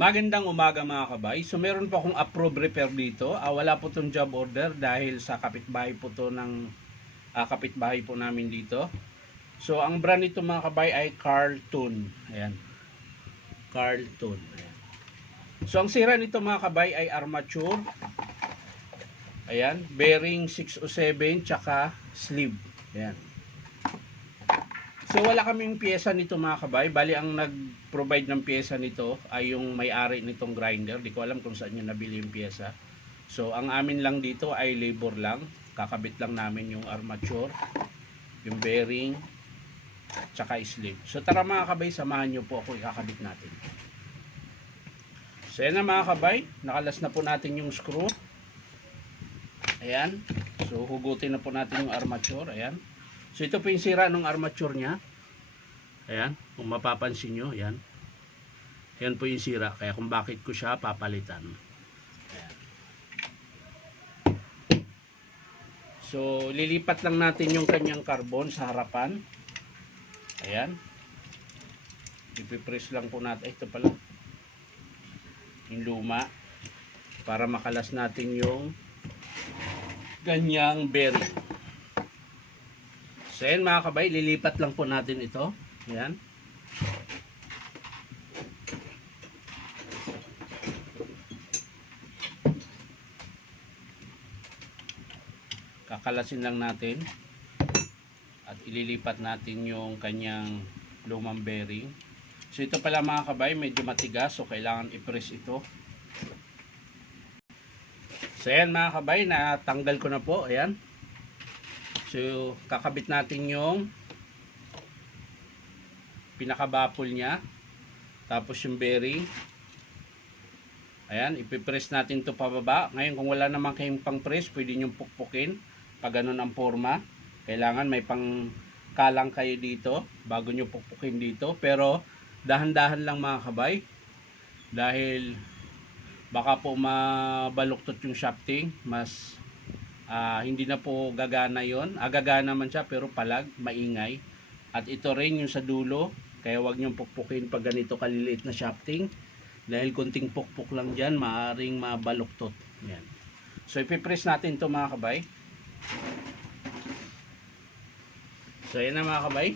Magandang umaga mga kabay. So meron po akong approve repair dito. Wala po itong job order dahil sa kapitbahay po to ng kapitbahay po namin dito. So ang brand nito mga kabay ay Carlton. Ayan. Carlton. Ayan. So ang sira nito mga kabay ay armature. Ayan, bearing 607 tsaka sleeve. Ayan. So wala kaming pyesa nito mga kabay. Bali ang nag-provide ng pyesa nito ay yung may-ari nitong grinder. Di ko alam kung saan niya nabili yung pyesa. So ang amin lang dito ay labor lang. Kakabit lang namin yung armature, yung bearing, tsaka sleeve. So tara mga kabay, samahan nyo po ako, ikakabit natin. So yan na mga kabay, nakalas na po natin yung screw. Ayan. So hugutin na po natin yung armature. Ayan. So ito po yung sira ng armature niya. Ayan, kung mapapansin nyo, ayan. Ayan po yung sira, kaya kung bakit ko siya papalitan. Ayan. So lilipat lang natin yung kanyang carbon sa harapan. Ayan. Ipipress lang po natin. Ito pala yung luma, para makalas natin yung ganyang bearing. So yan mga kabay, lilipat lang po natin ito. Ayan. Kakalasin lang natin at ililipat natin yung kanyang lumang bearing. So ito pala mga kabay, medyo matigas, so kailangan i-press ito. So ayan mga kabay, natanggal ko na po. Ayan. So kakabit natin yung pinaka-baffle niya, tapos yung bearing. Ayan, ipipress natin to pababa. Ngayon kung wala naman kayong pang-press, pwede nyo pukpukin pag ganun ang forma. Kailangan may pang-kalang kayo dito bago nyo pukpukin dito, pero dahan-dahan lang mga kabay, dahil baka po mabaluktot yung shafting. Mas hindi na po gagana yon. Gagana man siya pero palag, maingay. At ito rin yung sa dulo, kaya wag niyong pukpukin pag ganito kaliliit na shafting, dahil kunting pukpuk lang dyan, maaring mabaluktot. Yan. So ipipress natin to mga kabay. So yan na mga kabay,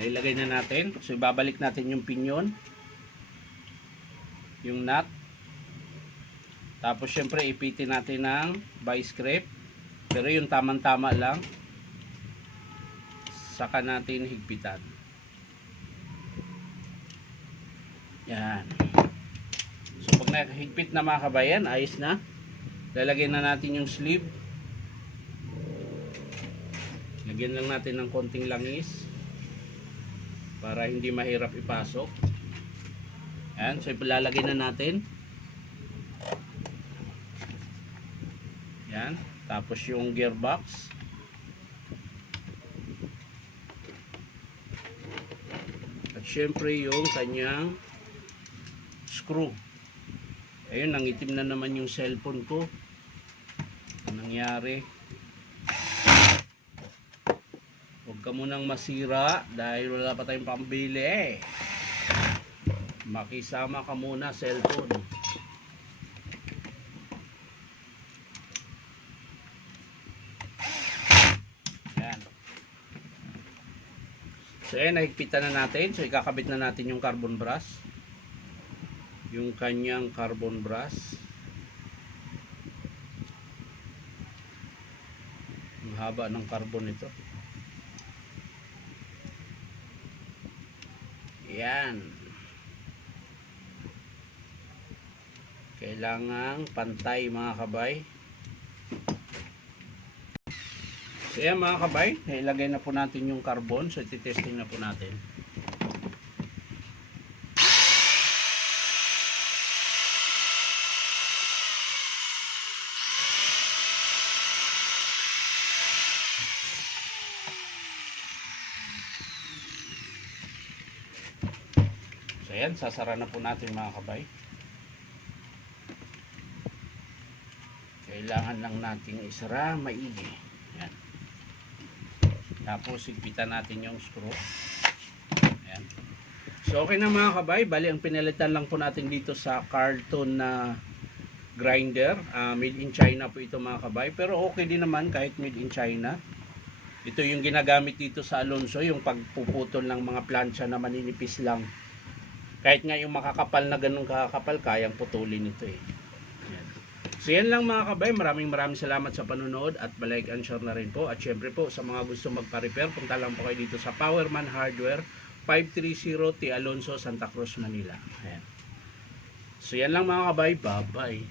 nailagay na natin. So ibabalik natin yung pinyon, yung nut, tapos syempre ipitin natin ng vice grip, pero yung tamang-tama lang, saka natin higpitan. Yan. So pag nakahigpit na mga kabayan, ayos na. Lalagyan na natin yung sleeve. Lagyan lang natin ng konting langis para hindi mahirap ipasok. Yan. So ipalalagay na natin. Yan. Tapos yung gearbox. At syempre yung kanyang screw. Ayun, nangitim na naman yung cellphone ko. Anong nangyari? Huwag ka munang masira dahil wala pa tayong pambili. Makisama ka muna cellphone. Yan. So ayan, nahigpitan na natin. So ikakabit na natin yung carbon brass, yung kanyang carbon brass. Ang haba ng carbon ito. Yan. Kailangang pantay mga kabay. So yan mga kabay, ilagay na po natin yung carbon. So ititesting na po natin. So ayan, sasara na po natin mga kabay. Kailangan lang nating isara maigi. Ayan. Tapos higpitan natin yung screw. Ayan. So okay na mga kabay, bali ang pinalitan lang po natin dito sa Carlton na grinder, made in China po ito mga kabay, pero okay din naman kahit made in China. Ito yung ginagamit dito sa Alonso, yung pagpuputol ng mga plancha na maninipis lang. Kahit nga yung makakapal na ganun kakapal, kayang putulin ito eh. Yan. So yan lang mga kabay, maraming salamat sa panonood at like and share na rin po. At syempre po sa mga gusto magpa-repair, punta lang po kayo dito sa Powerman Hardware, 530 T. Alonso, Santa Cruz, Manila. Ayan. So yan lang mga kabay, bye bye.